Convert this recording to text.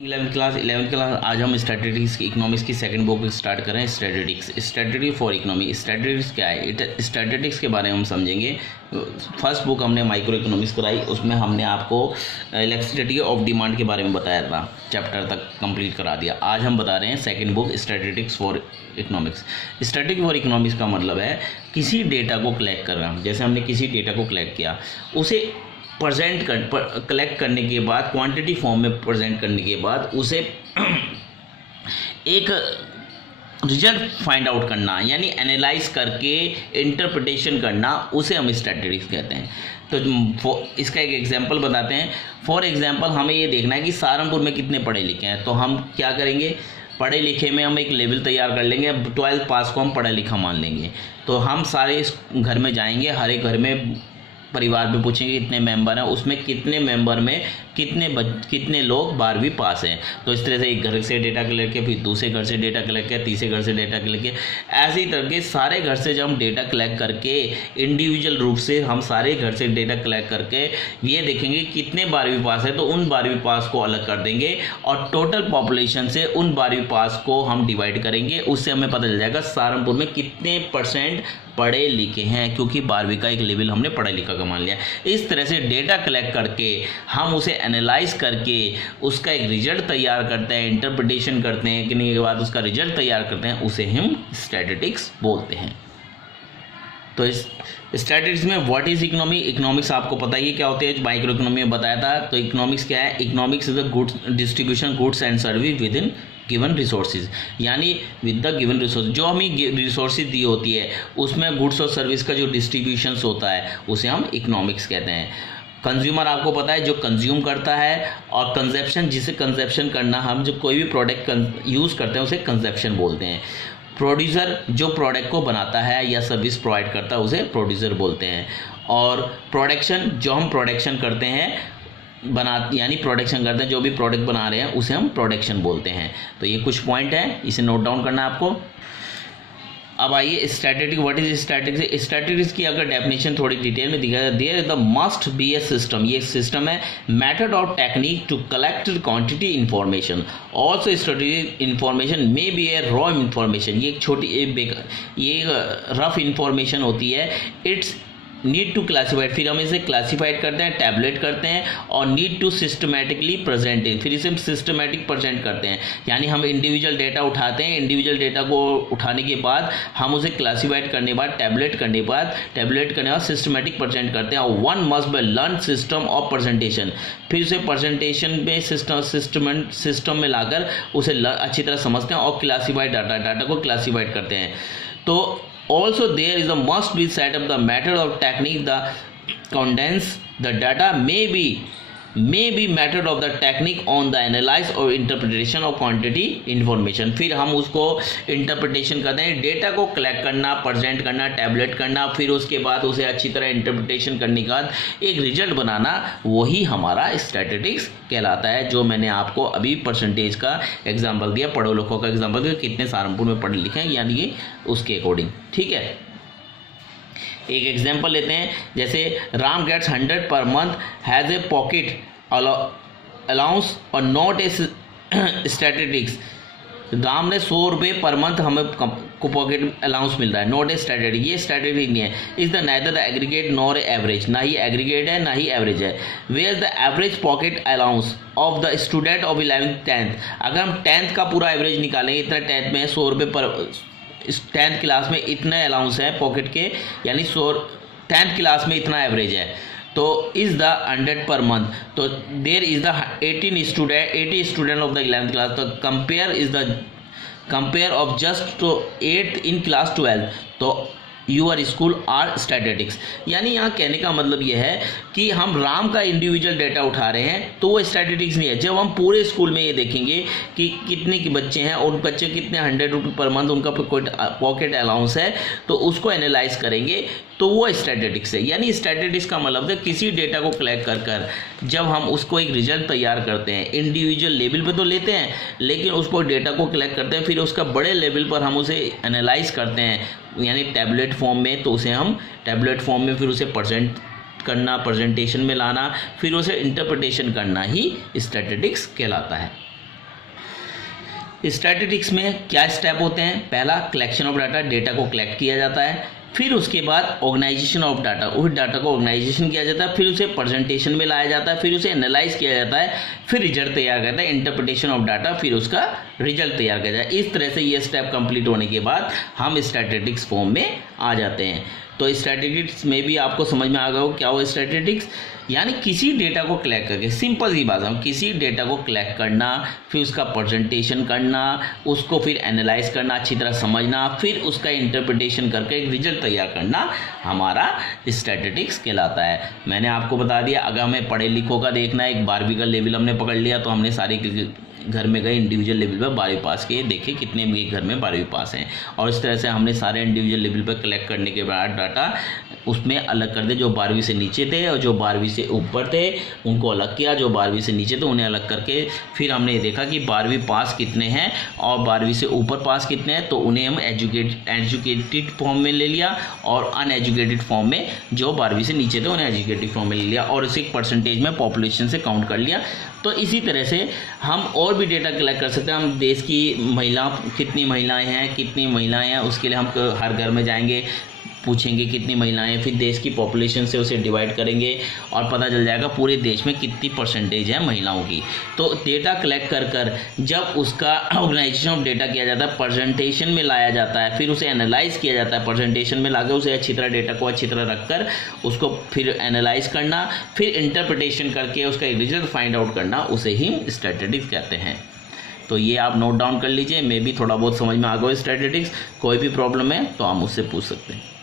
Eleventh class आज हम statistics economics की सेकंड बुक स्टार्ट करें। Statistics for economy. स्टैटिस्टिक्स क्या है? स्टैटिस्टिक्स के बारे में हम समझेंगे। फर्स्ट बुक हमने माइक्रो इकोनॉमिक्स कराई, उसमें हमने आपको इलेक्ट्रिसिटी ऑफ डिमांड के बारे में बताया था, चैप्टर तक कंप्लीट करा दिया। आज हम बता रहे हैं second book statistics for economics. Statistics for economics का मतलब है किसी डेटा को कलेक्ट करना। जैसे हमने किसी डेटा को कलेक्ट किया, उसे कलेक्ट करने के बाद क्वांटिटी फॉर्म में प्रेजेंट करने के बाद उसे एक रिजल्ट फाइंड आउट करना, यानी एनालाइज करके इंटरप्रिटेशन करना, उसे हम स्टैटिस्टिक्स कहते हैं। तो इसका एक एग्जांपल बताते हैं। फॉर एग्जांपल हमें ये देखना है कि सहारनपुर में कितने पढ़े लिखे हैं। तो हम क्या करेंगे, पढ़े लिखे में हम एक लेवल तैयार कर लेंगे। 12th पास को हम पढ़ा लिखा मान लेंगे। तो हम सारे इस घर में जाएंगे, हर एक घर में परिवार में पूछेंगे कितने मेंबर हैं, उसमें कितने मेंबर में कितने लोग 12वीं पास हैं। तो इस तरह से एक घर से डेटा कलेक्ट किया, फिर दूसरे घर से डेटा कलेक्ट किया, तीसरे घर से डेटा कलेक्ट किया। ऐसी तरह के सारे घर से जब हम डेटा कलेक्ट करके इंडिविजुअल रूप से हम सारे घर से डेटा कलेक्ट करके ये देखेंगे कितने 12वीं पास है, तो उन 12वीं पास को अलग कर देंगे और टोटल पॉपुलेशन से उन 12वीं पास को हम डिवाइड करेंगे। उससे हमें पता चल जाएगा सहारनपुर में कितने % पढ़े लिखे हैं, क्योंकि 12वीं का एक लेवल हमने पढ़ा लिखा का मान लिया। इस तरह से डेटा कलेक्ट करके हम उसे एनालाइज करके उसका एक रिजल्ट तैयार करते हैं, इंटरप्रिटेशन करते हैं, करने के बाद उसका रिजल्ट तैयार करते हैं, उसे हम स्टैटिस्टिक्स बोलते हैं। तो इस स्टैटिस्टिक्स में व्हाट इज इकोनॉमी, इकोनॉमिक्स आपको पता ही क्या होते हैं, माइक्रो इकोनॉमी में बताया था। तो इकोनॉमिक्स क्या है? Economics is the goods distribution goods and service with in given resources, यानी विद द गिवन रिसोर्स, जो हमें रिसोर्सेज दी होती है उसमें गुड्स और सर्विस का जो डिस्ट्रीब्यूशन होता है उसे हम इकोनॉमिक्स कहते हैं। कंज्यूमर आपको पता है जो कंज्यूम करता है, और कंजप्शन जिसे कंजप्शन करना, हम जो कोई भी प्रोडक्ट यूज़ करते हैं उसे कंजप्शन बोलते हैं। प्रोड्यूसर जो प्रोडक्ट को बनाता है या सर्विस प्रोवाइड करता है उसे प्रोड्यूसर बोलते हैं। और प्रोडक्शन जो हम प्रोडक्शन करते हैं यानी प्रोडक्शन करते हैं, जो भी प्रोडक्ट बना रहे हैं उसे हम प्रोडक्शन बोलते हैं। तो ये कुछ पॉइंट है, इसे नोट डाउन करना है आपको। अब आइए statistics, what is statistics. Statistics की अगर डेफिनेशन थोड़ी डिटेल में दिखा, there is the must be a system, ये सिस्टम है, मेथड और technique to collect quantity information. Also statistic information may be a raw information, ये एक छोटी ये रफ इंफॉर्मेशन होती है। इट्स नीड टू क्लासीफाइड, फिर हम इसे क्लासीफाइड करते हैं, टैबलेट करते हैं, और need to systematically present it, फिर इसे हम सिस्टमेटिक प्रेजेंट करते हैं। यानी हम इंडिविजुअल डेटा उठाते हैं, इंडिविजुअल डेटा को उठाने के बाद हम उसे क्लासीफाइड करने के बाद टैबलेट करने के बाद सिस्टमेटिक प्रेजेंट करते हैं। और one must be learn system of presentation, फिर उसे प्रेजेंटेशन में सिस्टम में लाकर उसे अच्छी तरह समझते हैं और क्लासीफाइड डाटा को क्लासीफाइड करते हैं। तो also there is a must be set up the method or technique the condense the data may be method of the technique on the analyze or interpretation of quantity information। फिर हम उसको interpretation करते हैं, data को collect करना, present करना, tablet करना, फिर उसके बाद उसे अच्छी तरह इंटरप्रिटेशन करने के बाद एक रिजल्ट बनाना, वही हमारा स्टैटिस्टिक्स कहलाता है। जो मैंने आपको अभी परसेंटेज का एग्जाम्पल दिया, पढ़ो लिखो का एग्जाम्पल दिया, कितने सहारनपुर में पढ़े लिखे हैं, यानी कि उसके अकॉर्डिंग। ठीक है, एक एग्जांपल लेते हैं। जैसे Ram gets 100 per month, has a pocket allowance और नॉट ए स्टैटिस्टिक्स। राम ने 100 रुपये पर मंथ हमें को पॉकेट अलाउंस मिल रहा है, नॉट ए स्टैटिस्टिक, ये स्टैटिस्टिक नहीं है। Is the neither the aggregate nor average, ना ही एग्रीगेट है ना ही एवरेज है। Where the average pocket allowance of the student of 11th 10th, अगर हम 10th का पूरा एवरेज निकालेंगे, इतना 10th में 100 रुपये पर 10th क्लास में इतने अलाउंस है पॉकेट के, यानी 10th क्लास में इतना एवरेज है। तो इज द 100 पर मंथ, तो there is the 80 student of the 11th class. तो कंपेयर ऑफ जस्ट तो 8th इन क्लास 12, तो यूर स्कूल आर स्टैटिस्टिक्स। यानी यहाँ कहने का मतलब यह है कि हम राम का इंडिविजुअल डेटा उठा रहे हैं तो वो स्टैटिस्टिक्स नहीं है। जब हम पूरे स्कूल में ये देखेंगे कि कितने के बच्चे हैं और बच्चे कितने 100 रुपये पर मंथ उनका पॉकेट अलाउंस है, तो उसको एनालाइज करेंगे, तो वो स्टैटिस्टिक्स है। यानी स्टैटिस्टिक्स का मतलब है किसी डेटा को कलेक्ट कर जब हम उसको एक रिजल्ट तैयार करते हैं, इंडिविजुअल लेवल पे तो लेते हैं, लेकिन उसको डेटा को कलेक्ट करते हैं, फिर उसका बड़े लेवल पर हम उसे एनालाइज करते हैं, यानी टैबलेट फॉर्म में, तो उसे हम टैबलेट फॉर्म में फिर उसे करना, प्रेजेंटेशन में लाना, फिर उसे इंटरप्रिटेशन करना ही स्टैटिस्टिक्स कहलाता है। स्टैटिस्टिक्स में क्या स्टेप होते हैं? पहला कलेक्शन ऑफ डाटा, डेटा को कलेक्ट किया जाता है, फिर उसके बाद ऑर्गेनाइजेशन ऑफ डाटा, उस डाटा को ऑर्गेनाइजेशन किया जाता है, फिर उसे प्रेजेंटेशन में लाया जाता है, फिर उसे एनालाइज किया जाता है, फिर रिजल्ट तैयार करता है, इंटरप्रिटेशन ऑफ डाटा, फिर उसका रिजल्ट तैयार किया जाता है। इस तरह से ये स्टेप कंप्लीट होने के बाद हम स्टैटिस्टिक्स फॉर्म में आ जाते हैं। तो स्टैटिस्टिक्स में भी आपको समझ में आ गया हो क्या हो स्टैटिस्टिक्स, यानी किसी डेटा को कलेक्ट करके, सिंपल सी बात है, किसी डेटा को कलेक्ट करना, फिर उसका प्रेजेंटेशन करना, उसको फिर एनालाइज करना, अच्छी तरह समझना, फिर उसका इंटरप्रिटेशन करके एक रिजल्ट तैयार करना हमारा स्टैटिस्टिक्स कहलाता है। मैंने आपको बता दिया, अगर हमें पढ़े लिखों का देखना है, एक 12वीं का लेवल हमने पकड़ लिया तो हमने सारे घर में गए इंडिविजुअल लेवल पर 12वीं पास किए, देखे कितने भी घर में 12वीं पास हैं, और इस तरह से हमने सारे इंडिविजुअल लेवल पर कलेक्ट करने के बाद डाटा उसमें अलग कर दे, जो 12वीं से नीचे थे और जो 12वीं से ऊपर थे उनको अलग किया, जो 12वीं से नीचे थे उन्हें अलग करके फिर हमने देखा कि 12वीं पास कितने हैं और 12वीं से ऊपर पास कितने हैं, तो उन्हें हम एजुकेटेड फॉर्म में ले लिया, और अनएजुकेटेड फॉर्म में जो 12वीं से नीचे थे उन्हें एजुकेटेड फॉर्म में ले लिया, और इसे एक परसेंटेज में पॉपुलेशन से काउंट कर लिया। तो इसी तरह से हम और भी डेटा कलेक्ट कर सकते हैं। हम देश की कितनी महिलाएं हैं उसके लिए हम हर घर में जाएंगे, पूछेंगे कितनी महिलाएं हैं, फिर देश की पॉपुलेशन से उसे डिवाइड करेंगे और पता चल जाएगा पूरे देश में कितनी परसेंटेज है महिलाओं की। तो डेटा कलेक्ट कर जब उसका ऑर्गेनाइजेशन ऑफ डेटा किया जाता है, प्रेजेंटेशन में लाया जाता है, फिर उसे एनालाइज किया जाता है, प्रेजेंटेशन में लाकर उसे अच्छी तरह डेटा को अच्छी तरह रखकर उसको फिर एनालाइज करना, फिर इंटरप्रिटेशन करके उसका रिजल्ट फाइंड आउट करना, उसे ही स्टैटिस्टिक्स कहते हैं। तो ये आप नोट डाउन कर लीजिए, मैं भी थोड़ा बहुत समझ में आ गया स्टैटिस्टिक्स। कोई भी प्रॉब्लम है तो आप मुझसे पूछ सकते हैं।